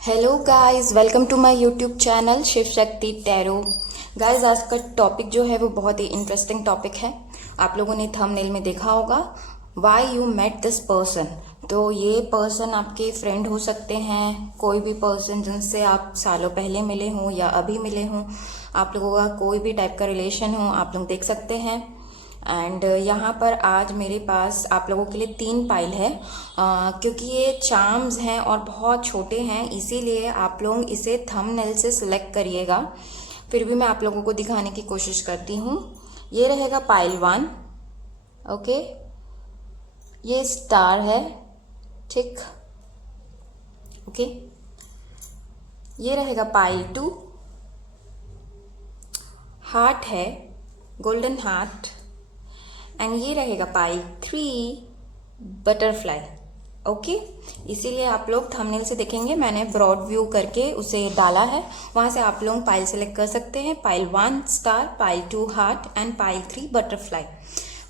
Hello guys, welcome to my YouTube channel Shiv Shakti tarot. Guys, आज का topic जो है वो बहुत ही इंटरेस्टिंग टॉपिक है। आप लोगों ने थंबनेल में देखा होगा why you met this person. तो ये पर्सन आपके फ्रेंड हो सकते हैं, कोई भी पर्सन जिनसे आप सालों पहले मिले हों या अभी मिले हों, आप लोगों का कोई भी टाइप का रिलेशन हो, आप लोग देख सकते हैं। एंड यहाँ पर आज मेरे पास आप लोगों के लिए 3 पाइल है। क्योंकि ये चार्म्स हैं और बहुत छोटे हैं, इसीलिए आप लोग इसे थंबनेल से सिलेक्ट करिएगा। फिर भी मैं आप लोगों को दिखाने की कोशिश करती हूँ। ये रहेगा पाइल 1। ओके, ये स्टार है, ठीक। ओके, ये रहेगा पाइल 2, हार्ट है, गोल्डन हार्ट। एंड ये रहेगा पाइल 3, बटरफ्लाई। ओके, इसीलिए आप लोग थंबनेल से देखेंगे, मैंने ब्रॉड व्यू करके उसे डाला है, वहां से आप लोग पाइल सेलेक्ट कर सकते हैं। Pile 1 star, pile 2 heart and pile 3 butterfly.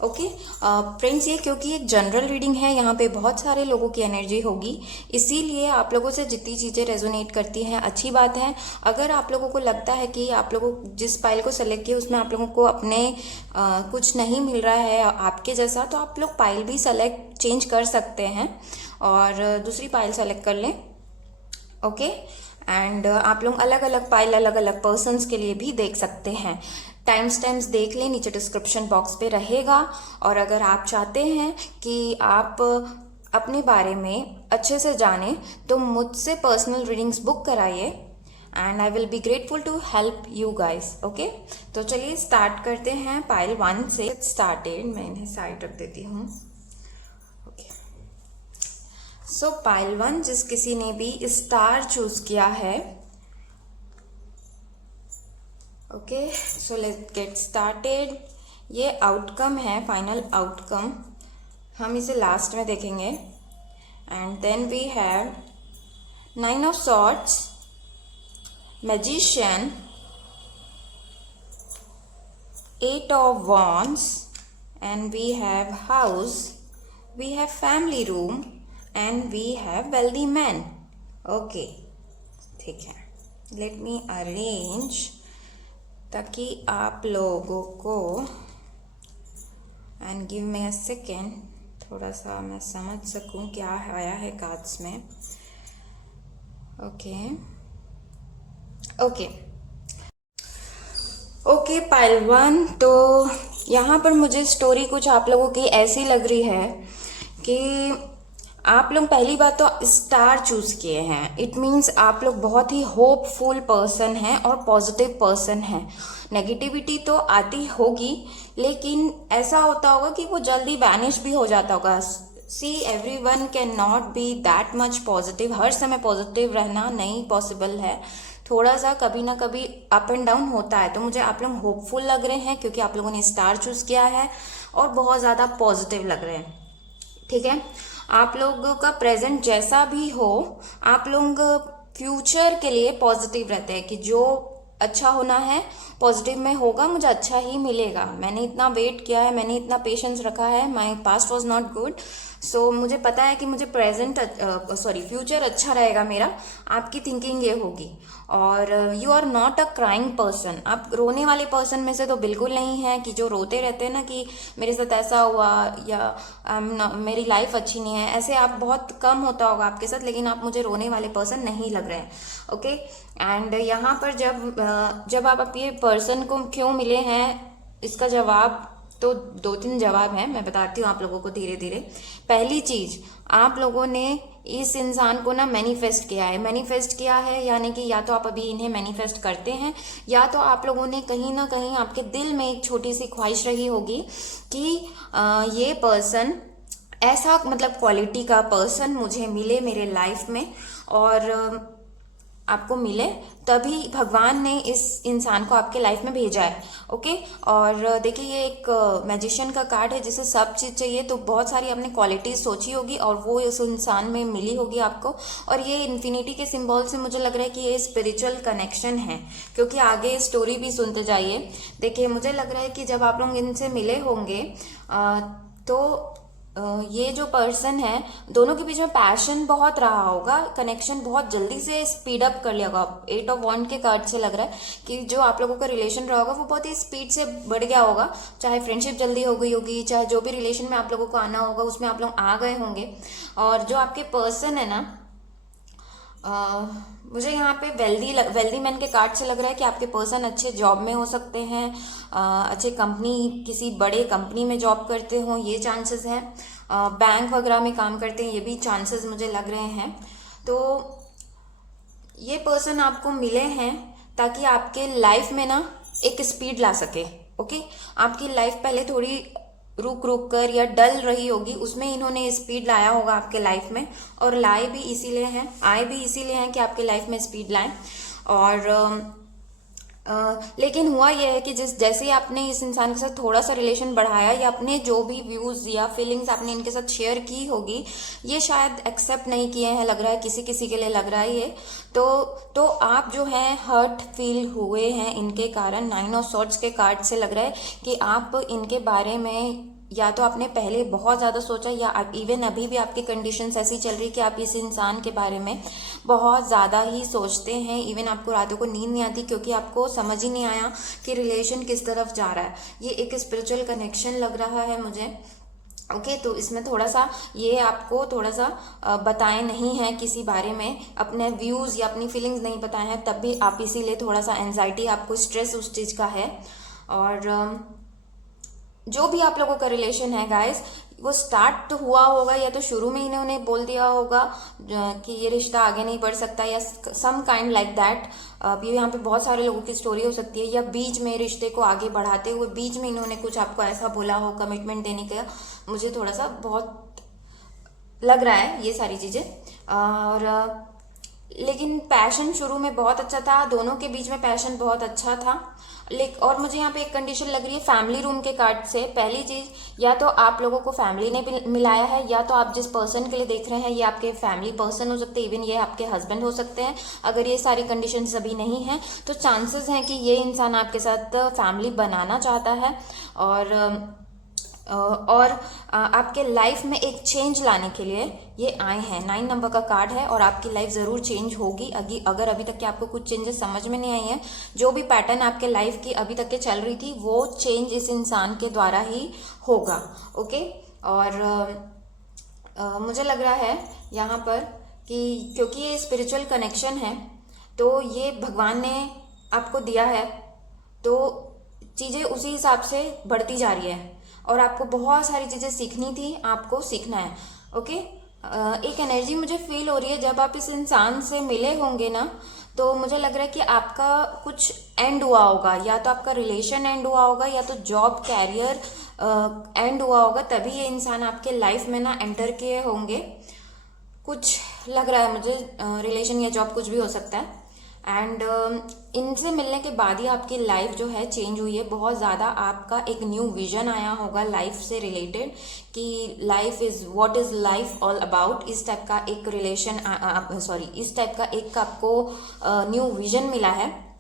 Okay friends, ये क्योंकि एक जनरल रीडिंग है, यहाँ पे बहुत सारे लोगों की एनर्जी होगी, इसीलिए आप लोगों से जितनी चीज़ें रेजोनेट करती हैं अच्छी बात है। अगर आप लोगों को लगता है कि आप लोगों जिस फाइल को सेलेक्ट किया उसमें आप लोगों को अपने कुछ नहीं मिल रहा है आपके जैसा, तो आप लोग पाइल भी सेलेक्ट चेंज कर सकते हैं और दूसरी पाइल सेलेक्ट कर लें। ओके, एंड आप लोग अलग अलग पाइल अलग अलग पर्सन्स के लिए भी देख सकते हैं। टाइम स्टैम्प्स देख लें, नीचे डिस्क्रिप्शन बॉक्स पे रहेगा। और अगर आप चाहते हैं कि आप अपने बारे में अच्छे से जानें तो मुझसे पर्सनल रीडिंग्स बुक कराइए and I will be grateful to help you guys. Okay, तो चलिए स्टार्ट करते हैं पाइल 1 से। स्टार्टेड, मैं इन्हें साइड रख देती हूँ। सो पाइल 1, जिस किसी ने भी स्टार चूज किया है, okay, so let's get started. ये आउटकम है, फाइनल आउटकम, हम इसे लास्ट में देखेंगे। And then we have 9 of swords, magician, 8 of wands, and we have house, we have family room and we have wealthy man. Okay, ठीक है, let me arrange ताकि आप लोगों को, and give me a second, थोड़ा सा मैं समझ सकूं क्या आया है कार्ड्स में। Okay okay okay, pile 1। तो यहाँ पर मुझे स्टोरी कुछ आप लोगों की ऐसी लग रही है कि आप लोग पहली बात तो स्टार चूज किए हैं। इट मीन्स आप लोग बहुत ही होपफुल पर्सन हैं और पॉजिटिव पर्सन हैं। नेगेटिविटी तो आती होगी, लेकिन ऐसा होता होगा कि वो जल्दी वैनिश भी हो जाता होगा। See, everyone can not be that much positive. हर समय पॉजिटिव रहना नहीं पॉसिबल है, थोड़ा सा कभी ना कभी अप एंड डाउन होता है। तो मुझे आप लोग होपफुल लग रहे हैं क्योंकि आप लोगों ने स्टार चूज किया है और बहुत ज़्यादा पॉजिटिव लग रहे हैं, ठीक है। आप लोगों का प्रेजेंट जैसा भी हो, आप लोग फ्यूचर के लिए पॉजिटिव रहते हैं कि जो अच्छा होना है पॉजिटिव में होगा, मुझे अच्छा ही मिलेगा। मैंने इतना वेट किया है, मैंने इतना पेशेंस रखा है, my past was not good, so मुझे पता है कि मुझे फ्यूचर अच्छा रहेगा मेरा। आपकी थिंकिंग ये होगी। और you are not a crying person. आप रोने वाले पर्सन में से तो बिल्कुल नहीं है कि जो रोते रहते हैं ना कि मेरे साथ ऐसा हुआ या मेरी लाइफ अच्छी नहीं है, ऐसे आप बहुत कम होता होगा आपके साथ, लेकिन आप मुझे रोने वाले पर्सन नहीं लग रहे हैं। ओके, एंड यहाँ पर जब आप ये पर्सन को क्यों मिले हैं, इसका जवाब तो 2-3 जवाब हैं, मैं बताती हूँ आप लोगों को धीरे धीरे। पहली चीज, आप लोगों ने इस इंसान को ना मैनिफेस्ट किया है, यानी कि या तो आप अभी इन्हें मैनिफेस्ट करते हैं या तो आप लोगों ने कहीं ना कहीं आपके दिल में एक छोटी सी ख्वाहिश रही होगी कि ये पर्सन ऐसा, मतलब क्वालिटी का पर्सन मुझे मिले मेरे लाइफ में, और आपको मिले, तभी भगवान ने इस इंसान को आपके लाइफ में भेजा है। ओके, और देखिए ये एक मैजिशियन का कार्ड है, जिसे सब चीज़ चाहिए, तो बहुत सारी आपने क्वालिटीज सोची होगी और वो इस इंसान में मिली होगी आपको। और ये इन्फिनिटी के सिंबल से मुझे लग रहा है कि ये स्पिरिचुअल कनेक्शन है, क्योंकि आगे स्टोरी भी सुनते जाइए। देखिए मुझे लग रहा है कि जब आप लोग इनसे मिले होंगे तो ये जो पर्सन है, दोनों के बीच में पैशन बहुत रहा होगा, कनेक्शन बहुत जल्दी से स्पीड अप कर लिया होगा। 8 ऑफ वॉन्ड के कार्ड से लग रहा है कि जो आप लोगों का रिलेशन रहा होगा वो बहुत ही स्पीड से बढ़ गया होगा। चाहे फ्रेंडशिप जल्दी हो गई होगी, चाहे जो भी रिलेशन में आप लोगों को आना होगा उसमें आप लोग आ गए होंगे। और जो आपके पर्सन है ना, मुझे यहाँ पे वेल्दी मैन के कार्ड से लग रहा है कि आपके पर्सन अच्छे जॉब में हो सकते हैं, अच्छे कंपनी, किसी बड़े कंपनी में जॉब करते हो, ये चांसेस हैं। बैंक वगैरह में काम करते हैं, ये भी चांसेस मुझे लग रहे हैं। तो ये पर्सन आपको मिले हैं ताकि आपके लाइफ में ना एक स्पीड ला सके। ओके, आपकी लाइफ पहले थोड़ी रुक रुक कर या डल रही होगी, उसमें इन्होंने स्पीड लाया होगा आपके लाइफ में, और आए भी इसीलिए हैं कि आपके लाइफ में स्पीड लाएं। और लेकिन हुआ यह है कि जैसे ही आपने इस इंसान के साथ थोड़ा सा रिलेशन बढ़ाया, या अपने जो भी व्यूज या फीलिंग्स आपने इनके साथ शेयर की होगी, ये शायद एक्सेप्ट नहीं किए हैं, लग रहा है किसी किसी के लिए लग रहा है ये। तो आप जो है हर्ट फील हुए हैं इनके कारण। 9 ऑफ सॉर्ड्स के कार्ड से लग रहा है कि आप इनके बारे में या तो आपने पहले बहुत ज़्यादा सोचा, या इवन अभी भी आपकी कंडीशंस ऐसी चल रही कि आप इस इंसान के बारे में बहुत ज़्यादा ही सोचते हैं। इवन आपको रातों को नींद नहीं आती क्योंकि आपको समझ ही नहीं आया कि रिलेशन किस तरफ जा रहा है। ये एक स्पिरिचुअल कनेक्शन लग रहा है मुझे। ओके, तो इसमें थोड़ा सा ये आपको थोड़ा सा बताए नहीं है किसी बारे में, अपने व्यूज़ या अपनी फीलिंग्स नहीं बताए हैं, तब भी आप इसीलिए थोड़ा सा एंजाइटी, आपको स्ट्रेस उस चीज़ का है। और जो भी आप लोगों का रिलेशन है गाइस, वो स्टार्ट हुआ होगा या तो शुरू में इन्होंने बोल दिया होगा कि ये रिश्ता आगे नहीं बढ़ सकता, या सम काइंड लाइक दैट। ये यहाँ पे बहुत सारे लोगों की स्टोरी हो सकती है, या बीच में रिश्ते को आगे बढ़ाते हुए बीच में इन्होंने कुछ आपको ऐसा बोला हो कमिटमेंट देने का। मुझे थोड़ा सा बहुत लग रहा है ये सारी चीज़ें। और लेकिन पैशन शुरू में बहुत अच्छा था, दोनों के बीच में पैशन बहुत अच्छा था। और मुझे यहाँ पे एक कंडीशन लग रही है फैमिली रूम के कार्ड से। पहली चीज, या तो आप लोगों को फैमिली ने मिलाया है, या तो आप जिस पर्सन के लिए देख रहे हैं ये आपके फैमिली पर्सन हो सकते हैं, इवन ये आपके हस्बैंड हो सकते हैं। अगर ये सारी कंडीशंस अभी नहीं हैं तो चांसेस हैं कि ये इंसान आपके साथ फैमिली बनाना चाहता है, और आपके लाइफ में एक चेंज लाने के लिए ये आए हैं। 9 नंबर का कार्ड है, और आपकी लाइफ ज़रूर चेंज होगी। अगर अभी तक के आपको कुछ चेंजेस समझ में नहीं आई हैं, जो भी पैटर्न आपके लाइफ की अभी तक के चल रही थी, वो चेंज इस इंसान के द्वारा ही होगा। ओके, और मुझे लग रहा है यहाँ पर कि क्योंकि ये स्पिरिचुअल कनेक्शन है, तो ये भगवान ने आपको दिया है, तो चीज़ें उसी हिसाब से बढ़ती जा रही है, और आपको बहुत सारी चीज़ें सीखनी थी, आपको सीखना है। ओके, एक एनर्जी मुझे फील हो रही है जब आप इस इंसान से मिले होंगे ना, तो मुझे लग रहा है कि आपका कुछ एंड हुआ होगा, या तो आपका रिलेशन एंड हुआ होगा, या तो जॉब कैरियर एंड हुआ होगा, तभी ये इंसान आपके लाइफ में ना एंटर किए होंगे। कुछ लग रहा है मुझे, रिलेशन या जॉब कुछ भी हो सकता है। एंड इनसे मिलने के बाद ही आपकी लाइफ जो है चेंज हुई है बहुत ज़्यादा। आपका एक न्यू विजन आया होगा लाइफ से रिलेटेड, कि life is what is life all about, इस टाइप का एक इस टाइप का एक आपको न्यू विजन मिला है।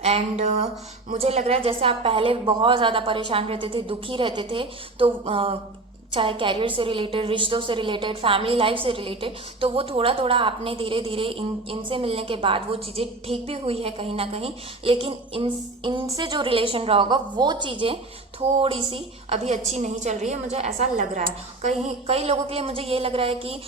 एंड मुझे लग रहा है जैसे आप पहले बहुत ज़्यादा परेशान रहते थे, दुखी रहते थे, तो चाहे कैरियर से रिलेटेड, रिश्तों से रिलेटेड, फैमिली लाइफ से रिलेटेड, तो वो थोड़ा थोड़ा आपने धीरे धीरे इनसे मिलने के बाद वो चीज़ें ठीक भी हुई है कहीं ना कहीं। लेकिन इनसे जो रिलेशन रहा होगा वो चीज़ें थोड़ी सी अभी अच्छी नहीं चल रही है, मुझे ऐसा लग रहा है। कई लोगों के लिए मुझे ये लग रहा है कि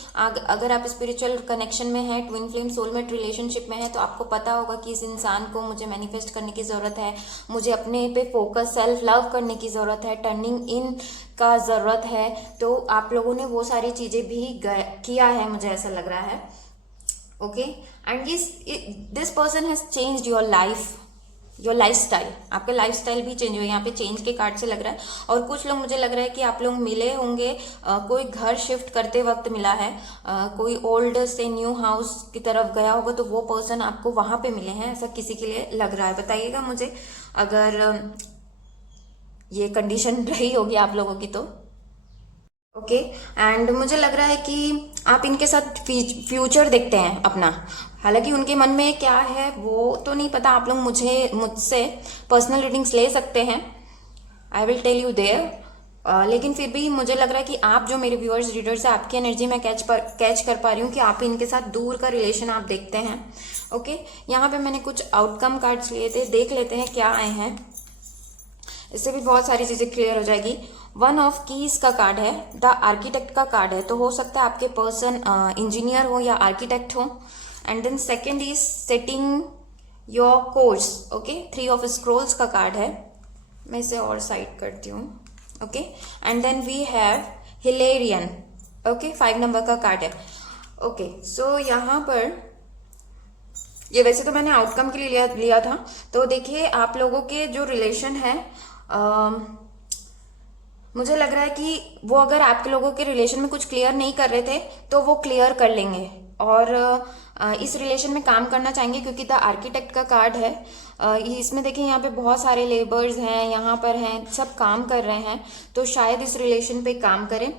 अगर आप स्पिरिचुअल कनेक्शन में हैं, ट्विन फ्लेम सोलमेट रिलेशनशिप में है, तो आपको पता होगा कि इस इंसान को मुझे मैनिफेस्ट करने की ज़रूरत है, मुझे अपने पे फोकस, सेल्फ लव करने की ज़रूरत है, टर्निंग इन का ज़रूरत है। तो आप लोगों ने वो सारी चीज़ें भी किया है, मुझे ऐसा लग रहा है। Okay, and this person has changed your life, your life style, आपका लाइफ स्टाइल भी चेंज हुआ, यहाँ पे चेंज के कार्ड से लग रहा है। और कुछ लोग, मुझे लग रहा है कि आप लोग मिले होंगे, कोई घर शिफ्ट करते वक्त मिला है, कोई ओल्ड से न्यू हाउस की तरफ गया होगा, तो वो पर्सन आपको वहाँ पे मिले हैं, ऐसा किसी के लिए लग रहा है। बताइएगा मुझे अगर ये कंडीशन रही होगी आप लोगों की तो। ओके, एंड मुझे लग रहा है कि आप इनके साथ फ्यूचर देखते हैं अपना। हालांकि उनके मन में क्या है वो तो नहीं पता, आप लोग मुझसे पर्सनल रीडिंग्स ले सकते हैं, I will tell you there. लेकिन फिर भी मुझे लग रहा है कि आप जो मेरे व्यूअर्स रीडर्स है, आपकी एनर्जी मैं कैच कर पा रही हूँ कि आप इनके साथ दूर का रिलेशन आप देखते हैं। ओके, यहाँ पे मैंने कुछ आउटकम कार्ड्स लिए थे, देख लेते हैं क्या आए हैं। इससे भी बहुत सारी चीज़ें क्लियर हो जाएगी। वन ऑफ कीज का कार्ड है, द आर्किटेक्ट का कार्ड है, तो हो सकता है आपके पर्सन इंजीनियर हो या आर्किटेक्ट हो। And then second is setting your course. Okay, three of scrolls का कार्ड है, मैं इसे और साइड करती हूँ। Okay, and then we have Hilarion. Okay, 5 number का कार्ड है। ओके, सो यहाँ पर ये वैसे तो मैंने आउटकम के लिए लिया था। तो देखिए आप लोगों के जो रिलेशन है, मुझे लग रहा है कि वो अगर आपके लोगों के रिलेशन में कुछ क्लियर नहीं कर रहे थे तो वो क्लियर कर लेंगे और इस रिलेशन में काम करना चाहेंगे, क्योंकि द आर्किटेक्ट का कार्ड है। इसमें देखिए यहाँ पे बहुत सारे लेबर्स हैं, यहाँ पर हैं, सब काम कर रहे हैं, तो शायद इस रिलेशन पे काम करें।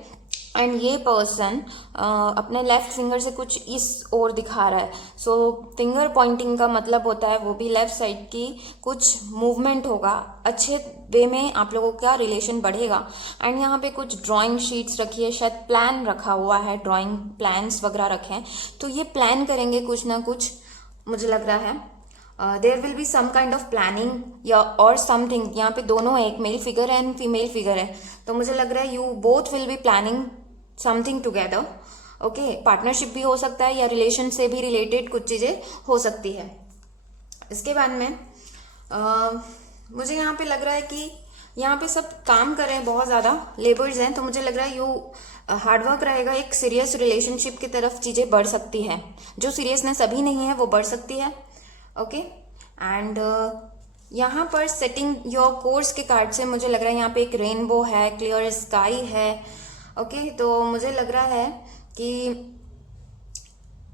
एंड ये पर्सन अपने लेफ्ट फिंगर से कुछ इस ओर दिखा रहा है। सो फिंगर पॉइंटिंग का मतलब होता है वो भी लेफ्ट साइड की कुछ मूवमेंट होगा, अच्छे वे में आप लोगों का रिलेशन बढ़ेगा। एंड यहाँ पे कुछ ड्राइंग शीट्स रखी है, शायद प्लान रखा हुआ है, ड्राइंग प्लान्स वगैरह रखे हैं, तो ये प्लान करेंगे कुछ ना कुछ, मुझे लग रहा है। There will be some kind of planning या और समथिंग। यहाँ पे दोनों है, एक मेल फिगर है एंड फीमेल फिगर है, तो मुझे लग रहा है you both will be planning something together. Okay, partnership भी हो सकता है या रिलेशन से भी रिलेटेड कुछ चीज़ें हो सकती है। इसके बाद में मुझे यहाँ पे लग रहा है कि यहाँ पे सब काम कर रहे हैं, बहुत ज़्यादा लेबर्स हैं, तो मुझे लग रहा है यू हार्डवर्क रहेगा, एक सीरियस रिलेशनशिप की तरफ चीज़ें बढ़ सकती है। जो सीरियसनेस अभी नहीं है वो बढ़ सकती है। ओके, एंड यहाँ पर सेटिंग योर कोर्स के कार्ड से मुझे लग रहा है यहाँ पे एक रेनबो है, क्लियर स्काई है। ओके, तो मुझे लग रहा है कि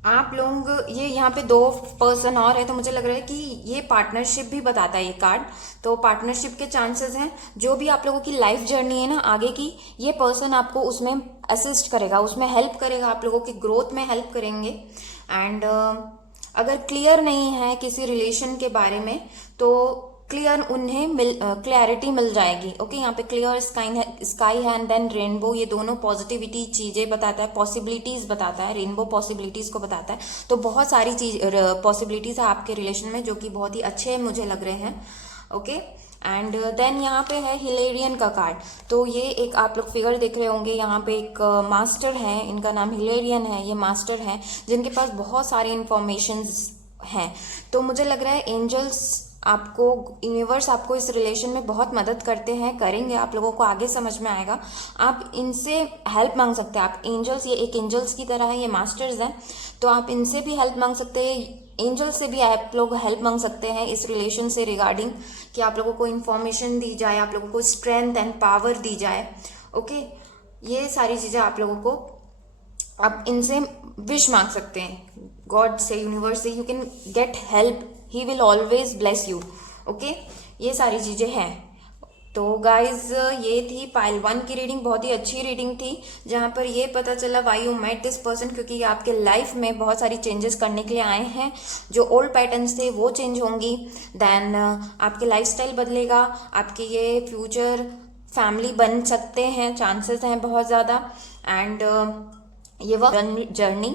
आप लोग, ये यहाँ पे 2 पर्सन और है, तो मुझे लग रहा है कि ये पार्टनरशिप भी बताता है ये कार्ड, तो पार्टनरशिप के चांसेस हैं। जो भी आप लोगों की लाइफ जर्नी है ना आगे की, ये पर्सन आपको उसमें असिस्ट करेगा, उसमें हेल्प करेगा, आप लोगों की ग्रोथ में हेल्प करेंगे। एंड अगर क्लियर नहीं है किसी रिलेशन के बारे में तो क्लियर उन्हें क्लैरिटी मिल जाएगी। ओके, यहाँ पे क्लियर स्काई है एंड देन रेनबो, ये दोनों पॉजिटिविटी चीज़ें बताता है, पॉसिबिलिटीज़ बताता है, रेनबो पॉसिबिलिटीज़ को बताता है, तो बहुत सारी चीज पॉसिबिलिटीज़ है आपके रिलेशन में जो कि बहुत ही अच्छे मुझे लग रहे हैं। ओके, एंड देन यहाँ पे है हिलेरियन का कार्ड, तो ये एक आप लोग फिगर देख रहे होंगे, यहाँ पे एक मास्टर है, इनका नाम हिलेरियन है, ये मास्टर हैं जिनके पास बहुत सारी इंफॉर्मेशंस हैं। तो मुझे लग रहा है एंजल्स आपको, यूनिवर्स आपको इस रिलेशन में बहुत मदद करते हैं, करेंगे, आप लोगों को आगे समझ में आएगा। आप इनसे हेल्प मांग सकते हैं, आप एंजल्स, ये एक एंजल्स की तरह है, ये मास्टर्स हैं, तो आप इनसे भी हेल्प मांग सकते हैं, एंजल्स से भी आप लोग हेल्प मांग सकते हैं इस रिलेशन से रिगार्डिंग, कि आप लोगों को इन्फॉर्मेशन दी जाए, आप लोगों को स्ट्रेंथ एंड पावर दी जाए। ओके, ये सारी चीज़ें आप लोगों को, आप इनसे विश मांग सकते हैं, गॉड से, यूनिवर्स से, you can get help, he will always bless you. Okay, ये सारी चीज़ें हैं। तो गाइज ये थी पाइल 1 की रीडिंग, बहुत ही अच्छी रीडिंग थी, जहाँ पर ये पता चला why you met this person, क्योंकि ये आपके लाइफ में बहुत सारी चेंजेस करने के लिए आए हैं, जो ओल्ड पैटर्न्स थे वो चेंज होंगी, देन आपके लाइफस्टाइल बदलेगा, आपके ये फ्यूचर फैमिली बन सकते हैं, चांसेस हैं बहुत ज़्यादा। एंड ये वह जर्नी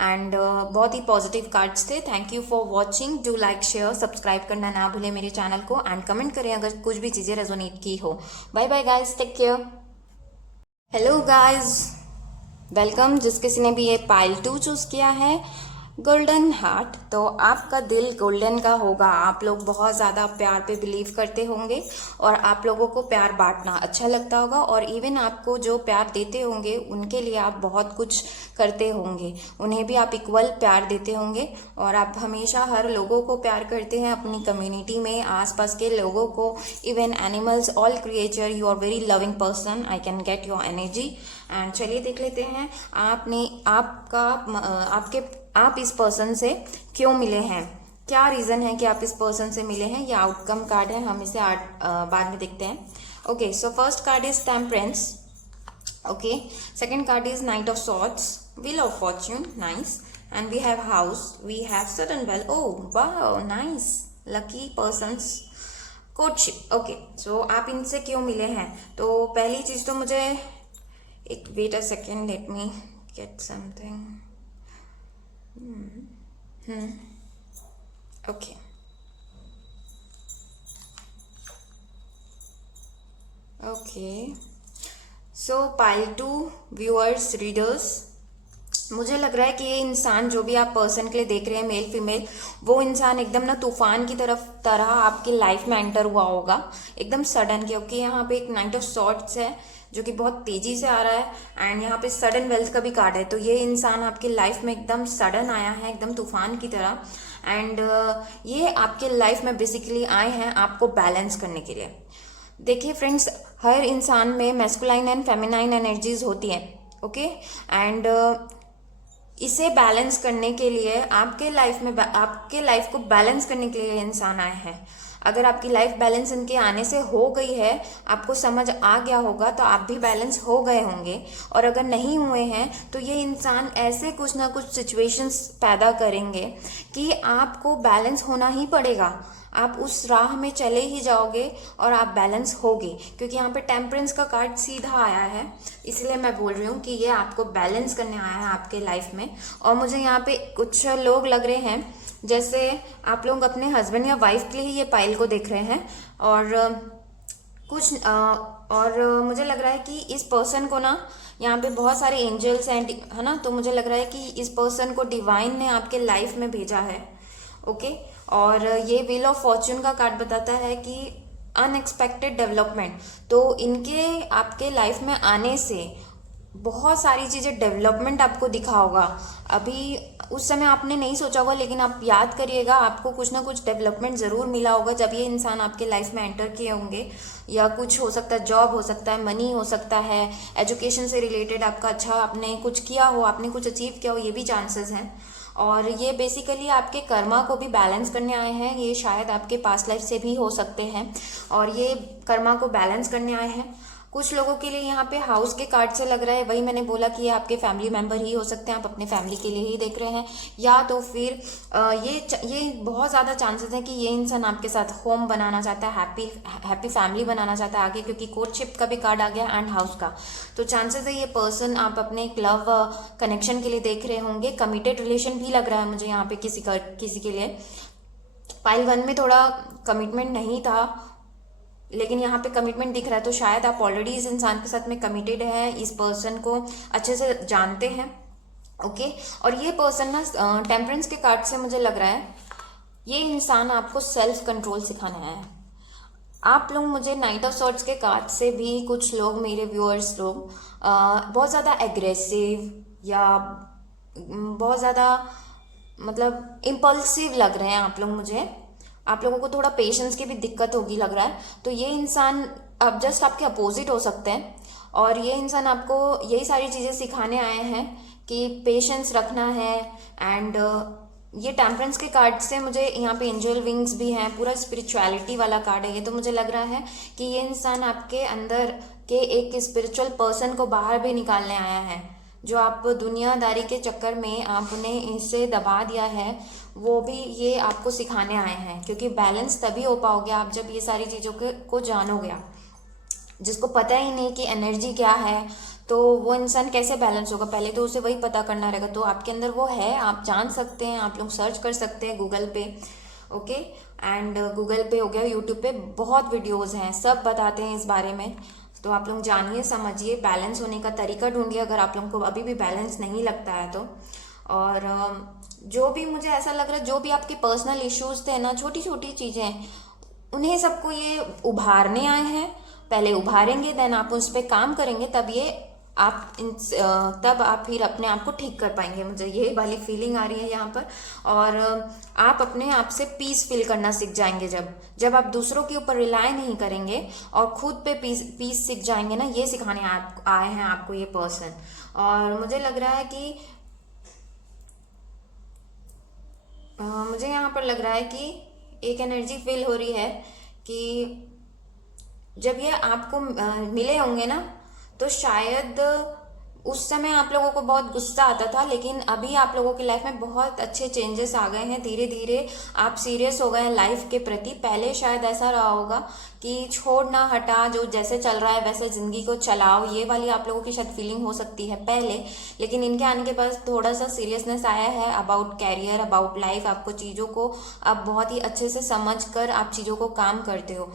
एंड बहुत ही पॉजिटिव कार्ड्स थे। Thank you for watching, do like share subscribe करना ना भूलें मेरे चैनल को, एंड कमेंट करें अगर कुछ भी चीज़ें रेजोनेट की हो। Bye bye guys, take care. Hello guys, welcome. जिस किसी ने भी ये पाइल 2 चूज़ किया है, गोल्डन हार्ट, तो आपका दिल गोल्डन का होगा, आप लोग बहुत ज़्यादा प्यार पे बिलीव करते होंगे और आप लोगों को प्यार बांटना अच्छा लगता होगा, और इवन आपको जो प्यार देते होंगे उनके लिए आप बहुत कुछ करते होंगे, उन्हें भी आप इक्वल प्यार देते होंगे, और आप हमेशा हर लोगों को प्यार करते हैं, अपनी कम्युनिटी में आसपास के लोगों को, even animals, all creature, you are very loving person, I can get your energy. And चलिए देख लेते हैं आप इस पर्सन से क्यों मिले हैं, क्या रीज़न है कि आप इस पर्सन से मिले हैं। ये आउटकम कार्ड है, हम इसे बाद में देखते हैं। Okay, so first card is temperance. Okay, second card is knight of swords, wheel of fortune, nice, and we have house, we have sudden well, oh wow nice, lucky persons. Courtship, okay. So आप इनसे क्यों मिले हैं? तो पहली चीज तो मुझे एक, wait a second, let me get something. Okay, okay. So pile two viewers, readers, मुझे लग रहा है कि ये इंसान जो भी आप पर्सन के लिए देख रहे हैं, मेल फीमेल, वो इंसान एकदम ना तूफान की तरह आपकी लाइफ में एंटर हुआ होगा एकदम सडन, क्योंकि यहाँ पे एक नाइट ऑफ सॉर्ट्स है जो कि बहुत तेजी से आ रहा है, एंड यहाँ पे सडन वेल्थ का भी कार्ड है। तो ये इंसान आपकी लाइफ में एकदम सडन आया है, एकदम तूफान की तरह, एंड ये आपके लाइफ में बेसिकली आए हैं आपको बैलेंस करने के लिए। देखिए फ्रेंड्स, हर इंसान में मैस्कुलाइन एंड फेमिनाइन एनर्जीज होती हैं, ओके, एंड इसे बैलेंस करने के लिए आपके लाइफ को बैलेंस करने के लिए ये इंसान आए हैं। अगर आपकी लाइफ बैलेंस इनके आने से हो गई है, आपको समझ आ गया होगा, तो आप भी बैलेंस हो गए होंगे। और अगर नहीं हुए हैं तो ये इंसान ऐसे कुछ ना कुछ सिचुएशंस पैदा करेंगे कि आपको बैलेंस होना ही पड़ेगा। आप उस राह में चले ही जाओगे और आप बैलेंस होगे, क्योंकि यहाँ पे टेम्परेंस का कार्ड सीधा आया है, इसलिए मैं बोल रही हूँ कि ये आपको बैलेंस करने आया है आपके लाइफ में। और मुझे यहाँ पे कुछ लोग लग रहे हैं जैसे आप लोग अपने हस्बैंड या वाइफ के लिए ही ये पाइल को देख रहे हैं, और मुझे लग रहा है कि इस पर्सन को ना, यहाँ पे बहुत सारे एंजल्स हैं, है ना, तो मुझे लग रहा है कि इस पर्सन को डिवाइन ने आपके लाइफ में भेजा है, ओके। और ये व्हील ऑफ फॉर्च्यून का कार्ड बताता है कि अनएक्सपेक्टेड डेवलपमेंट, तो इनके आपके लाइफ में आने से बहुत सारी चीज़ें डेवलपमेंट आपको दिखा होगा। अभी उस समय आपने नहीं सोचा होगा, लेकिन आप याद करिएगा, आपको कुछ ना कुछ डेवलपमेंट ज़रूर मिला होगा जब ये इंसान आपके लाइफ में एंटर किए होंगे। या कुछ हो सकता है, जॉब हो सकता है, मनी हो सकता है, एजुकेशन से रिलेटेड आपका अच्छा आपने कुछ किया हो, आपने कुछ अचीव किया हो, ये भी चांसेस हैं। और ये बेसिकली आपके कर्मा को भी बैलेंस करने आए हैं, ये शायद आपके पास्ट लाइफ से भी हो सकते हैं, और ये कर्मा को बैलेंस करने आए हैं। कुछ लोगों के लिए यहाँ पे हाउस के कार्ड से लग रहा है, वही मैंने बोला कि ये आपके फैमिली मेंबर ही हो सकते हैं, आप अपने फैमिली के लिए ही देख रहे हैं, या तो फिर ये बहुत ज़्यादा चांसेस हैं कि ये इंसान आपके साथ होम बनाना चाहता है, हैप्पी फैमिली बनाना चाहता है आगे, क्योंकि कोर्टशिप का भी कार्ड आ गया एंड हाउस का। तो चांसेस है ये पर्सन आप अपने एक लव कनेक्शन के लिए देख रहे होंगे। कमिटेड रिलेशन भी लग रहा है मुझे यहाँ पे किसी के लिए। पाइल 1 में थोड़ा कमिटमेंट नहीं था, लेकिन यहाँ पे कमिटमेंट दिख रहा है, तो शायद आप ऑलरेडी इस इंसान के साथ में कमिटेड है, इस पर्सन को अच्छे से जानते हैं, ओके। और ये पर्सन ना टेम्परेंस के कार्ड से मुझे लग रहा है ये इंसान आपको सेल्फ कंट्रोल सिखाने आया है। आप लोग, मुझे नाइट ऑफ सॉर्ट्स के कार्ड से भी कुछ लोग, मेरे व्यूअर्स लोग बहुत ज़्यादा एग्रेसिव या बहुत ज़्यादा मतलब इम्पल्सिव लग रहे हैं आप लोग मुझे। आप लोगों को थोड़ा पेशेंस की भी दिक्कत होगी लग रहा है। तो ये इंसान अब जस्ट आपके अपोजिट हो सकते हैं, और ये इंसान आपको यही सारी चीज़ें सिखाने आए हैं कि पेशेंस रखना है। एंड ये टेम्परेंस के कार्ड से मुझे यहाँ पे एंजल विंग्स भी हैं, पूरा स्पिरिचुअलिटी वाला कार्ड है ये। तो मुझे लग रहा है कि ये इंसान आपके अंदर के एक स्पिरिचुअल पर्सन को बाहर भी निकालने आया है, जो आप दुनियादारी के चक्कर में आपने इसे दबा दिया है, वो भी ये आपको सिखाने आए हैं। क्योंकि बैलेंस तभी हो पाओगे आप जब ये सारी चीज़ों को जानोगे। आप जिसको पता ही नहीं कि एनर्जी क्या है, तो वो इंसान कैसे बैलेंस होगा, पहले तो उसे वही पता करना रहेगा। तो आपके अंदर वो है, आप जान सकते हैं, आप लोग सर्च कर सकते हैं गूगल पे, ओके। एंड गूगल पे हो गया, यूट्यूब पे बहुत वीडियोज़ हैं, सब बताते हैं इस बारे में। तो आप लोग जानिए, समझिए, बैलेंस होने का तरीका ढूंढिए अगर आप लोगों को अभी भी बैलेंस नहीं लगता है तो। और जो भी मुझे ऐसा लग रहा है, जो भी आपके पर्सनल इश्यूज थे ना, छोटी छोटी चीज़ें, उन्हें सबको ये उभारने आए हैं। पहले उभारेंगे, देन आप उस पर काम करेंगे, तब आप फिर अपने आप को ठीक कर पाएंगे। मुझे यही वाली फीलिंग आ रही है यहाँ पर। और आप अपने आप से पीस फील करना सीख जाएंगे जब आप दूसरों के ऊपर रिलाय नहीं करेंगे और खुद पे पीस सीख जाएंगे ना। ये सिखाने आए हैं आपको ये पर्सन। और मुझे लग रहा है कि मुझे यहाँ पर लग रहा है कि एक एनर्जी फील हो रही है कि जब ये आपको मिले होंगे ना, तो शायद उस समय आप लोगों को बहुत गुस्सा आता था, लेकिन अभी आप लोगों की लाइफ में बहुत अच्छे चेंजेस आ गए हैं। धीरे धीरे आप सीरियस हो गए हैं लाइफ के प्रति। पहले शायद ऐसा रहा होगा कि छोड़ ना हटा, जो जैसे चल रहा है वैसे जिंदगी को चलाओ, ये वाली आप लोगों की शायद फीलिंग हो सकती है पहले। लेकिन इनके आने के बाद थोड़ा सा सीरियसनेस आया है अबाउट कैरियर, अबाउट लाइफ। आपको चीज़ों को अब बहुत ही अच्छे से समझ कर आप चीज़ों को काम करते हो।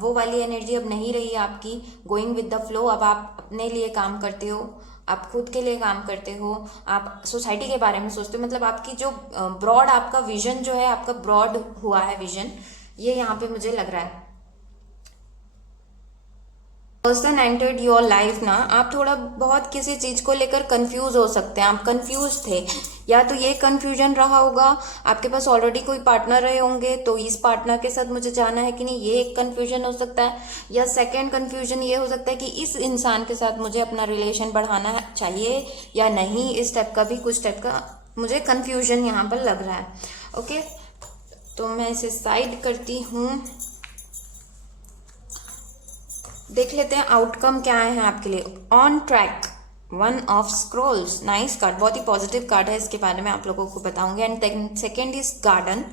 वो वाली एनर्जी अब नहीं रही आपकी गोइंग विद द फ्लो। अब आप अपने लिए काम करते हो, आप खुद के लिए काम करते हो, आप सोसाइटी के बारे में सोचते हो। मतलब आपकी जो ब्रॉड आपका विजन जो है, आपका ब्रॉड हुआ है विजन, ये यहाँ पे मुझे लग रहा है। पर्सन एंटर्ड योर लाइफ ना, आप थोड़ा बहुत किसी चीज को लेकर कंफ्यूज हो सकते हैं। आप कंफ्यूज थे, या तो ये कंफ्यूजन रहा होगा, आपके पास ऑलरेडी कोई पार्टनर रहे होंगे तो इस पार्टनर के साथ मुझे जाना है कि नहीं, ये एक कंफ्यूजन हो सकता है। या सेकंड कंफ्यूजन ये हो सकता है कि इस इंसान के साथ मुझे अपना रिलेशन बढ़ाना चाहिए या नहीं। इस टाइप का भी कुछ टाइप का मुझे कंफ्यूजन यहाँ पर लग रहा है। ओके, तो मैं इसे साइड करती हूँ। देख लेते हैं आउटकम क्या है आपके लिए। On track, one of scrolls, nice card, बहुत ही पॉजिटिव कार्ड है, इसके बारे में आप लोगों को बताऊंगे। And second is garden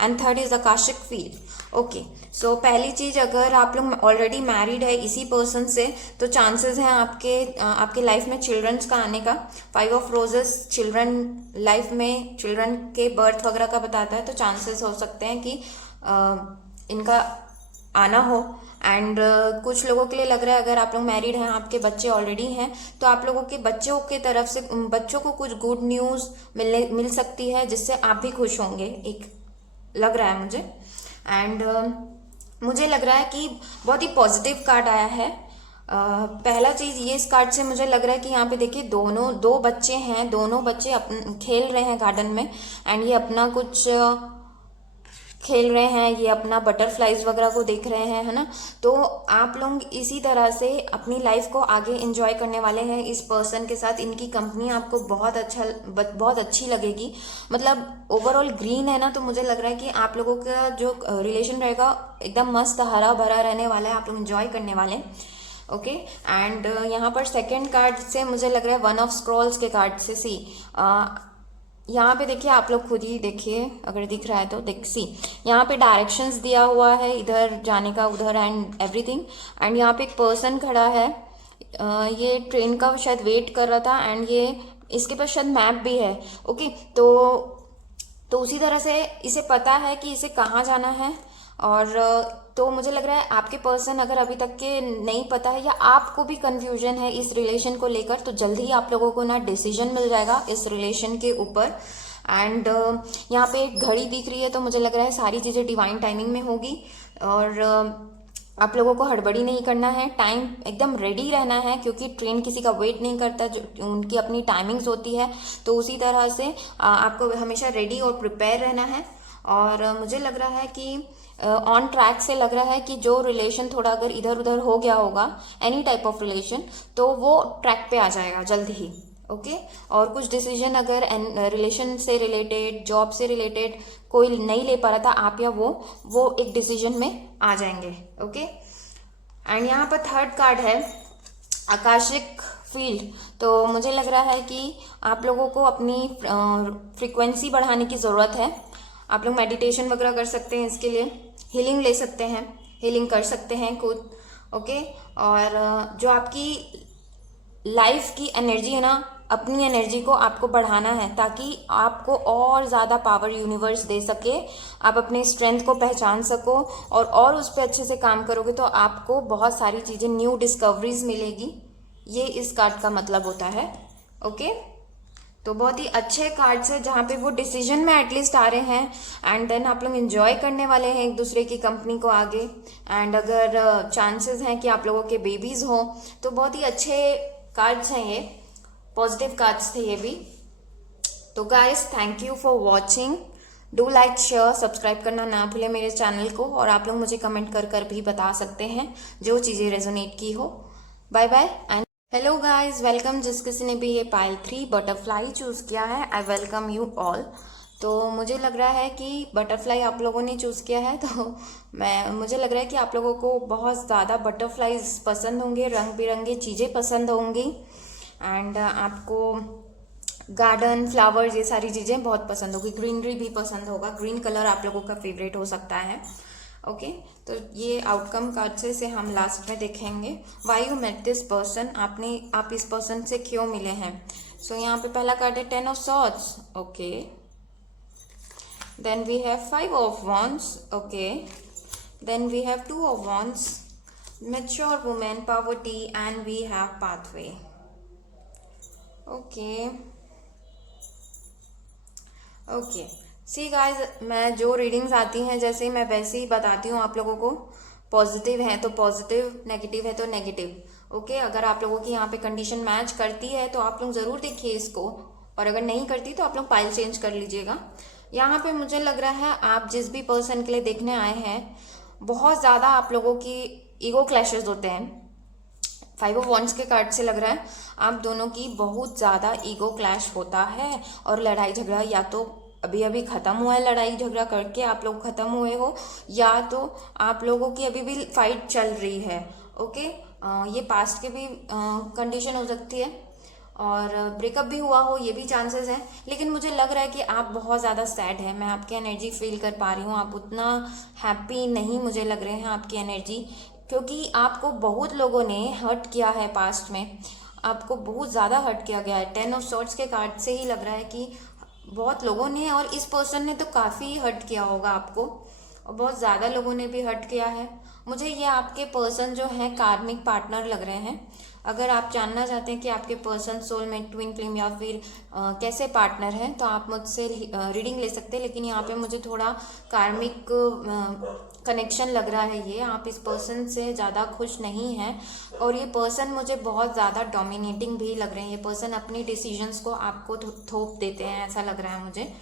and third is Akashic field. Okay, so पहली चीज, अगर आप लोग ऑलरेडी मैरिड है इसी पर्सन से, तो चांसेस हैं आपके लाइफ में चिल्ड्रंस का आने का। 5 ऑफ रोजेस चिल्ड्रन लाइफ में, चिल्ड्रन के बर्थ वगैरह का बताता है, तो चांसेस हो सकते हैं कि इनका आना हो। एंड कुछ लोगों के लिए लग रहा है, अगर आप लोग मैरिड हैं, आपके बच्चे ऑलरेडी हैं, तो आप लोगों के बच्चों के तरफ से बच्चों को कुछ गुड न्यूज़ मिल सकती है, जिससे आप भी खुश होंगे, एक लग रहा है मुझे। एंड मुझे लग रहा है कि बहुत ही पॉजिटिव कार्ड आया है। पहला चीज ये, इस कार्ड से मुझे लग रहा है कि यहाँ पे देखिए दो बच्चे हैं, दोनों बच्चे खेल रहे हैं गार्डन में। एंड ये अपना कुछ खेल रहे हैं, ये अपना बटरफ्लाइज वगैरह को देख रहे हैं, है ना। तो आप लोग इसी तरह से अपनी लाइफ को आगे एंजॉय करने वाले हैं इस पर्सन के साथ। इनकी कंपनी आपको बहुत अच्छी लगेगी। मतलब ओवरऑल ग्रीन है ना, तो मुझे लग रहा है कि आप लोगों का जो रिलेशन रहेगा एकदम मस्त हरा भरा रहने वाला है, आप लोग एंजॉय करने वाले हैं। ओके, एंड यहाँ पर सेकेंड कार्ड से मुझे लग रहा है वन ऑफ स्क्रॉल्स के कार्ड से, सी यहाँ पे देखिए, आप लोग खुद ही देखिए अगर दिख रहा है तो सी यहाँ पे डायरेक्शंस दिया हुआ है, इधर जाने का, उधर, एंड एवरीथिंग। एंड यहाँ पे एक पर्सन खड़ा है, ये ट्रेन का शायद वेट कर रहा था, एंड ये इसके पास शायद मैप भी है। ओके, तो उसी तरह से इसे पता है कि इसे कहाँ जाना है। और तो मुझे लग रहा है आपके पर्सन, अगर अभी तक के नहीं पता है या आपको भी कंफ्यूजन है इस रिलेशन को लेकर, तो जल्दी ही आप लोगों को ना डिसीजन मिल जाएगा इस रिलेशन के ऊपर। एंड यहाँ पे एक घड़ी दिख रही है, तो मुझे लग रहा है सारी चीज़ें डिवाइन टाइमिंग में होगी। और आप लोगों को हड़बड़ी नहीं करना है, टाइम एकदम रेडी रहना है, क्योंकि ट्रेन किसी का वेट नहीं करता, जो उनकी अपनी टाइमिंग्स होती है। तो उसी तरह से आपको हमेशा रेडी और प्रिपेयर रहना है। और मुझे लग रहा है कि ऑन ट्रैक से लग रहा है कि जो रिलेशन थोड़ा अगर इधर उधर हो गया होगा, एनी टाइप ऑफ रिलेशन, तो वो ट्रैक पे आ जाएगा जल्द ही। ओके, और कुछ डिसीजन अगर रिलेशन से रिलेटेड, जॉब से रिलेटेड कोई नहीं ले पा रहा था आप या वो एक डिसीजन में आ जाएंगे। ओके, एंड यहाँ पर थर्ड कार्ड है आकाशिक फील्ड। तो मुझे लग रहा है कि आप लोगों को अपनी फ्रीक्वेंसी बढ़ाने की ज़रूरत है। आप लोग मेडिटेशन वगैरह कर सकते हैं, इसके लिए हीलिंग ले सकते हैं, हीलिंग कर सकते हैं खुद। ओके, और जो आपकी लाइफ की एनर्जी है ना, अपनी एनर्जी को आपको बढ़ाना है, ताकि आपको और ज़्यादा पावर यूनिवर्स दे सके, आप अपने स्ट्रेंथ को पहचान सको, और उस पर अच्छे से काम करोगे तो आपको बहुत सारी चीज़ें, न्यू डिस्कवरीज मिलेगी। ये इस कार्ड का मतलब होता है। ओके, तो बहुत ही अच्छे कार्ड्स है, जहाँ पे वो डिसीजन में एटलीस्ट आ रहे हैं। एंड देन आप लोग एंजॉय करने वाले हैं एक दूसरे की कंपनी को आगे। एंड अगर चांसेस हैं कि आप लोगों के बेबीज हों, तो बहुत ही अच्छे कार्ड्स हैं, ये पॉजिटिव कार्ड्स थे ये भी। तो guys, thank you for watching. Do like, share, subscribe करना ना भूलें मेरे चैनल को। और आप लोग मुझे कमेंट कर भी बता सकते हैं जो चीज़ें रेजोनेट की हो। Bye bye and hello guys, welcome. जिस किसी ने भी ये पाइल 3 बटरफ्लाई चूज़ किया है, आई वेलकम यू ऑल। तो मुझे लग रहा है कि बटरफ्लाई आप लोगों ने चूज़ किया है, तो मुझे लग रहा है कि आप लोगों को बहुत ज़्यादा बटरफ्लाईज पसंद होंगे, रंग बिरंगी चीज़ें पसंद होंगी। एंड आपको गार्डन, फ्लावर्स, ये सारी चीज़ें बहुत पसंद होगी, ग्रीनरी भी पसंद होगा, ग्रीन कलर आप लोगों का फेवरेट हो सकता है। ओके तो ये आउटकम कार्ड से हम लास्ट में देखेंगे why you met this person, आप इस पर्सन से क्यों मिले हैं। सो यहाँ पे पहला कार्ड है 10 of swords. Okay then we have 5 of wands. Okay then we have 2 of wands, mature women, poverty, and we have pathway. Okay see guys, मैं जो रीडिंग्स आती हैं जैसे मैं वैसे ही बताती हूँ आप लोगों को। पॉजिटिव है तो पॉजिटिव, नेगेटिव है तो नेगेटिव। ओके अगर आप लोगों की यहाँ पे कंडीशन मैच करती है तो आप लोग ज़रूर देखिए इसको, और अगर नहीं करती तो आप लोग पाइल चेंज कर लीजिएगा। यहाँ पे मुझे लग रहा है आप जिस भी पर्सन के लिए देखने आए हैं, बहुत ज़्यादा आप लोगों की ईगो क्लैशेस होते हैं। 5 ऑफ वॉन्ड्स के कार्ड से लग रहा है आप दोनों की बहुत ज़्यादा ईगो क्लैश होता है, और लड़ाई झगड़ा या तो अभी अभी ख़त्म हुआ है, लड़ाई झगड़ा करके आप लोग ख़त्म हुए हो, या तो आप लोगों की अभी भी फाइट चल रही है। ओके ये पास्ट के भी कंडीशन हो सकती है, और ब्रेकअप भी हुआ हो, ये भी चांसेस हैं। लेकिन मुझे लग रहा है कि आप बहुत ज़्यादा सैड है, मैं आपकी एनर्जी फील कर पा रही हूँ। आप उतना हैप्पी नहीं मुझे लग रहे हैं आपकी एनर्जी, क्योंकि आपको बहुत लोगों ने हर्ट किया है पास्ट में, आपको बहुत ज़्यादा हर्ट किया गया है। 10 ऑफ सॉर्ड्स के कार्ड से ही लग रहा है कि बहुत लोगों ने, और इस पर्सन ने तो काफ़ी हर्ट किया होगा आपको, और बहुत ज़्यादा लोगों ने भी हर्ट किया है। मुझे ये आपके पर्सन जो हैं कार्मिक पार्टनर लग रहे हैं। अगर आप जानना चाहते हैं कि आपके पर्सन सोलमेट, ट्विन फ्लेम या फिर कैसे पार्टनर हैं, तो आप मुझसे रीडिंग ले सकते हैं। लेकिन यहाँ पे मुझे थोड़ा कार्मिक कनेक्शन लग रहा है। ये आप इस पर्सन से ज़्यादा खुश नहीं हैं, और ये पर्सन मुझे बहुत ज़्यादा डोमिनेटिंग भी लग रहे हैं। ये पर्सन अपनी डिसीजंस को आपको थोप देते हैं, ऐसा लग रहा है मुझे।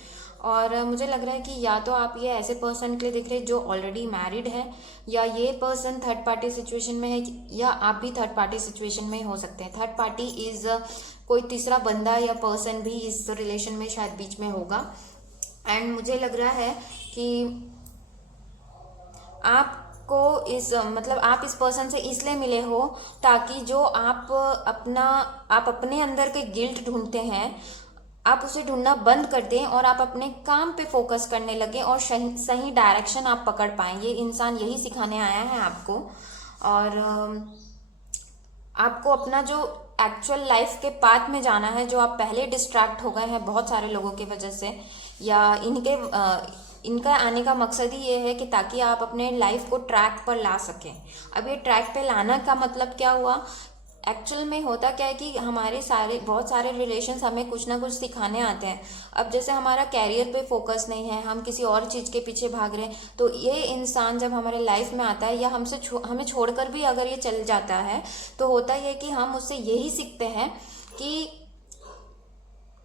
और मुझे लग रहा है कि या तो आप ये ऐसे पर्सन के लिए देख रहे हैं जो ऑलरेडी मैरिड है, या ये पर्सन थर्ड पार्टी सिचुएशन में है, या आप भी थर्ड पार्टी सिचुएशन में हो सकते हैं। थर्ड पार्टी इज कोई तीसरा बंदा या पर्सन भी इस रिलेशन में शायद बीच में होगा। एंड मुझे लग रहा है कि आपको आप इस पर्सन से इसलिए मिले हो ताकि जो आप अपने अंदर के गिल्ट ढूंढते हैं, आप उसे ढूंढना बंद कर दें और आप अपने काम पे फोकस करने लगे, और सही डायरेक्शन आप पकड़ पाएं। ये इंसान यही सिखाने आया है आपको, और आपको अपना जो एक्चुअल लाइफ के पाथ में जाना है, जो आप पहले डिस्ट्रैक्ट हो गए हैं बहुत सारे लोगों की वजह से, या इनका आने का मकसद ही ये है कि ताकि आप अपने लाइफ को ट्रैक पर ला सकें। अब ये ट्रैक पे लाना का मतलब क्या हुआ, एक्चुअल में होता क्या है कि हमारे बहुत सारे रिलेशंस हमें कुछ ना कुछ सिखाने आते हैं। अब जैसे हमारा कैरियर पे फोकस नहीं है, हम किसी और चीज़ के पीछे भाग रहे हैं, तो ये इंसान जब हमारे लाइफ में आता है, या हमें छोड़कर भी अगर ये चल जाता है, तो होता ही है कि हम उससे यही सीखते हैं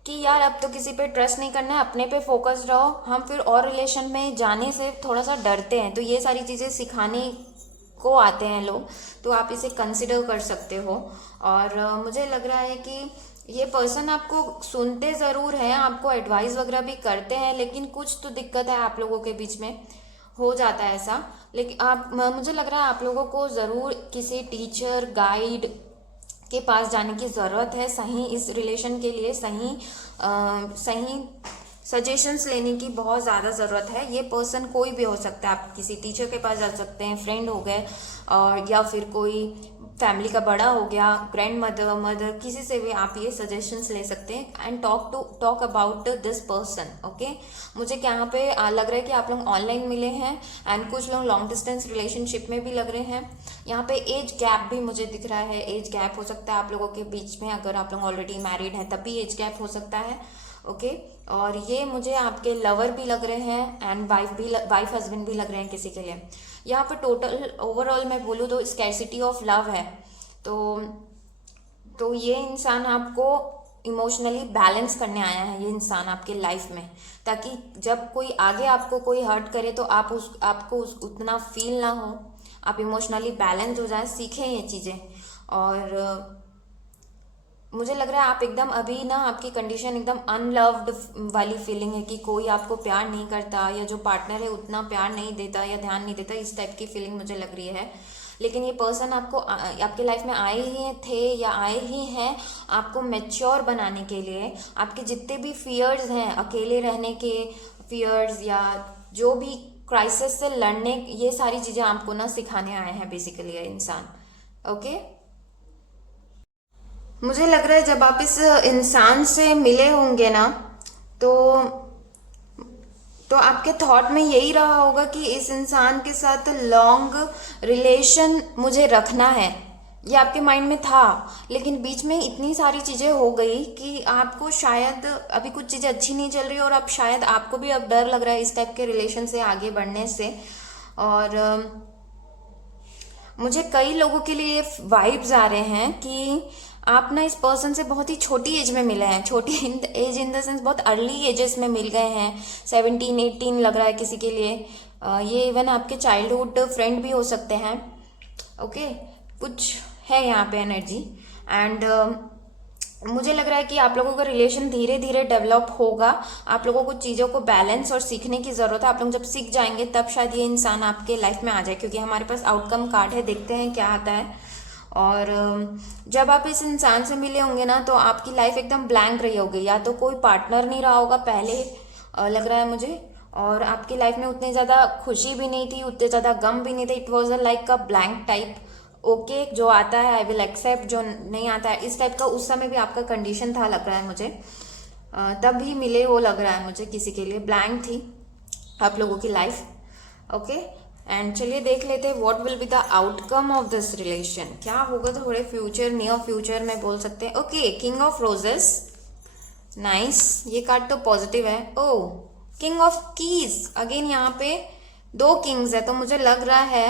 कि यार अब तो किसी पे ट्रस्ट नहीं करना है, अपने पे फोकस रहो। हम फिर और रिलेशन में जाने से थोड़ा सा डरते हैं। तो ये सारी चीज़ें सिखाने को आते हैं लोग, तो आप इसे कंसिडर कर सकते हो। और मुझे लग रहा है कि ये पर्सन आपको सुनते ज़रूर हैं, आपको एडवाइस वगैरह भी करते हैं, लेकिन कुछ तो दिक्कत है आप लोगों के बीच में, हो जाता है ऐसा। लेकिन मुझे लग रहा है आप लोगों को ज़रूर किसी टीचर, गाइड के पास जाने की ज़रूरत है, सही इस रिलेशन के लिए सही सजेशंस लेने की बहुत ज़्यादा ज़रूरत है। ये पर्सन कोई भी हो सकता है, आप किसी टीचर के पास जा सकते हैं, फ्रेंड हो गए, और या फिर कोई फैमिली का बड़ा हो गया, ग्रैंड मदर, किसी से भी आप ये सजेशंस ले सकते हैं and talk about this person. Okay मुझे यहाँ पे लग रहा है कि आप लोग ऑनलाइन मिले हैं, एंड कुछ लोग लॉन्ग डिस्टेंस रिलेशनशिप में भी लग रहे हैं। यहाँ पे एज गैप भी मुझे दिख रहा है, एज गैप हो सकता है आप लोगों के बीच में। अगर आप लोग ऑलरेडी मैरिड हैं तब भी एज गैप हो सकता है। ओके और ये मुझे आपके लवर भी लग रहे हैं, एंड वाइफ हस्बैंड भी लग रहे हैं किसी के लिए। यहाँ पे टोटल ओवरऑल मैं बोलूँ तो स्कैरसिटी ऑफ लव है। तो ये इंसान आपको इमोशनली बैलेंस करने आया है, ये इंसान आपके लाइफ में, ताकि जब कोई आगे आपको कोई हर्ट करे तो आपको उतना फील ना हो, आप इमोशनली बैलेंस हो जाए, सीखें ये चीज़ें। और मुझे लग रहा है आप एकदम अभी ना, आपकी कंडीशन एकदम अनलव्ड वाली फीलिंग है कि कोई आपको प्यार नहीं करता, या जो पार्टनर है उतना प्यार नहीं देता या ध्यान नहीं देता, इस टाइप की फीलिंग मुझे लग रही है। लेकिन ये पर्सन आपको आपके लाइफ में आए ही थे या आए ही हैं आपको मैच्योर बनाने के लिए। आपके जितने भी फियर्स हैं, अकेले रहने के फियर्स या जो भी क्राइसिस से लड़ने, ये सारी चीज़ें आपको ना सिखाने आए हैं बेसिकली ये इंसान। ओके, मुझे लग रहा है जब आप इस इंसान से मिले होंगे ना तो आपके थॉट में यही रहा होगा कि इस इंसान के साथ लॉन्ग रिलेशन मुझे रखना है। ये आपके माइंड में था, लेकिन बीच में इतनी सारी चीज़ें हो गई कि आपको शायद अभी कुछ चीज़ें अच्छी नहीं चल रही और अब शायद आपको भी अब डर लग रहा है इस टाइप के रिलेशन से आगे बढ़ने से। और मुझे कई लोगों के लिए वाइब्स आ रहे हैं कि आप ना इस पर्सन से बहुत ही छोटी एज में मिले हैं। छोटी एज इन द सेंस बहुत अर्ली एजेस में मिल गए हैं, 17 18 लग रहा है किसी के लिए। ये इवन आपके चाइल्डहुड फ्रेंड भी हो सकते हैं। ओके, कुछ है यहाँ पे एनर्जी। एंड मुझे लग रहा है कि आप लोगों का रिलेशन धीरे धीरे डेवलप होगा। आप लोगों को चीज़ों को बैलेंस और सीखने की ज़रूरत है। आप लोग जब सीख जाएंगे तब शायद ये इंसान आपके लाइफ में आ जाए, क्योंकि हमारे पास आउटकम कार्ड है, देखते हैं क्या आता है। और जब आप इस इंसान से मिले होंगे ना तो आपकी लाइफ एकदम ब्लैंक रही होगी, या तो कोई पार्टनर नहीं रहा होगा पहले, लग रहा है मुझे। और आपकी लाइफ में उतनी ज़्यादा खुशी भी नहीं थी, उतने ज़्यादा गम भी नहीं थे। It was a like a blank type. Okay, जो आता है आई विल एक्सेप्ट, जो नहीं आता है इस टाइप का उस समय भी आपका कंडीशन था, लग रहा है मुझे। तब ही मिले वो, लग रहा है मुझे किसी के लिए ब्लैंक थी आप लोगों की लाइफ। ओके, एंड चलिए देख लेते हैं what will be the outcome of this relation. क्या होगा थोड़े फ्यूचर, नियर फ्यूचर में बोल सकते हैं। Okay, king of roses, nice. ये कार्ड तो पॉजिटिव है। ओह, किंग ऑफ कीज, अगेन यहाँ पे 2 किंग्स है। तो मुझे लग रहा है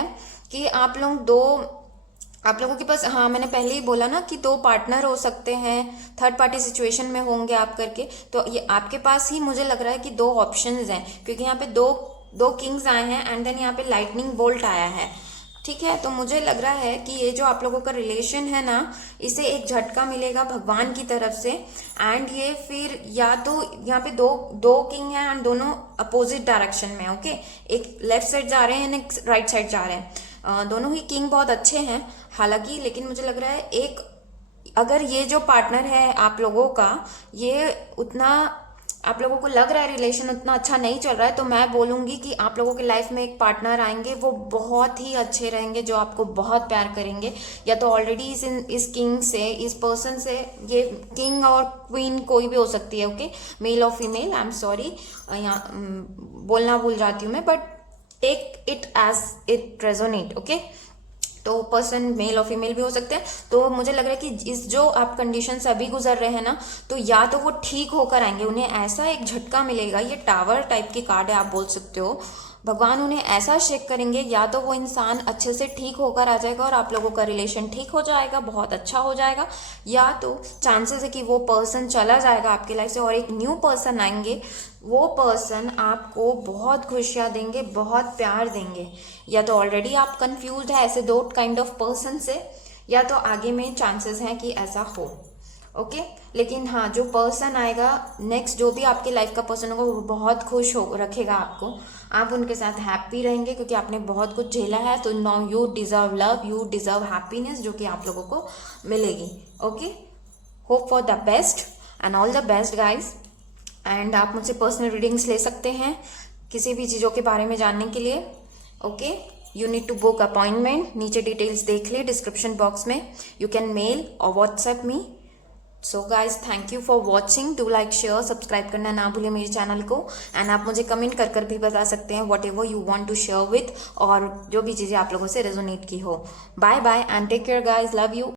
कि आप लोगों के पास, हाँ मैंने पहले ही बोला ना कि 2 पार्टनर हो सकते हैं, थर्ड पार्टी सिचुएशन में होंगे आप करके। तो ये आपके पास ही मुझे लग रहा है कि 2 ऑप्शंस हैं, क्योंकि यहाँ पे दो किंग्स आए हैं एंड देन यहाँ पे लाइटनिंग बोल्ट आया है। ठीक है, तो मुझे लग रहा है कि ये जो आप लोगों का रिलेशन है ना, इसे एक झटका मिलेगा भगवान की तरफ से। एंड ये फिर या तो यहाँ पे दो किंग हैं एंड दोनों अपोजिट डायरेक्शन में। ओके, एक लेफ्ट साइड जा रहे हैं, एक राइट साइड जा रहे हैं। दोनों ही किंग बहुत अच्छे हैं हालांकि, लेकिन मुझे लग रहा है एक, अगर ये जो पार्टनर है आप लोगों का, ये उतना आप लोगों को लग रहा है रिलेशन उतना अच्छा नहीं चल रहा है, तो मैं बोलूँगी कि आप लोगों की लाइफ में एक पार्टनर आएंगे, वो बहुत ही अच्छे रहेंगे, जो आपको बहुत प्यार करेंगे। या तो ऑलरेडी इस किंग से, इस पर्सन से, ये किंग और क्वीन कोई भी हो सकती है। ओके, मेल और फीमेल, आई एम सॉरी यहाँ बोलना भूल जाती हूँ मैं, but take it as it resonate. Okay, तो पर्सन मेल और फीमेल भी हो सकते हैं। तो मुझे लग रहा है कि इस जो आप कंडीशन से अभी गुजर रहे हैं ना, तो या तो वो ठीक होकर आएंगे, उन्हें ऐसा एक झटका मिलेगा। ये टावर टाइप की कार्ड है, आप बोल सकते हो। भगवान उन्हें ऐसा शेक करेंगे, या तो वो इंसान अच्छे से ठीक होकर आ जाएगा और आप लोगों का रिलेशन ठीक हो जाएगा, बहुत अच्छा हो जाएगा, या तो चांसेस है कि वो पर्सन चला जाएगा आपकी लाइफ से और एक न्यू पर्सन आएंगे। वो पर्सन आपको बहुत खुशियाँ देंगे, बहुत प्यार देंगे। या तो ऑलरेडी आप कंफ्यूज है ऐसे 2 काइंड ऑफ पर्सन से, या तो आगे में चांसेस हैं कि ऐसा हो। ओके, लेकिन हाँ, जो पर्सन आएगा नेक्स्ट, जो भी आपके लाइफ का पर्सन होगा, वो बहुत खुश हो रखेगा आपको। आप उनके साथ हैप्पी रहेंगे क्योंकि आपने बहुत कुछ झेला है। तो now you deserve love, you deserve happiness, जो कि आप लोगों को मिलेगी। Okay, hope for the best and all the best guys. And आप मुझसे पर्सनल रीडिंग्स ले सकते हैं किसी भी चीज़ों के बारे में जानने के लिए। Okay, you need to book appointment, नीचे डिटेल्स देख ले डिस्क्रिप्शन बॉक्स में। यू कैन मेल और WhatsApp me. So guys, thank you for watching. Do like, share, subscribe करना ना भूलिए मेरे चैनल को। एंड आप मुझे कमेंट कर भी बता सकते हैं whatever you want to share with, और जो भी चीज़ें आप लोगों से रेजोनेट की हो। Bye bye and take care guys, love you.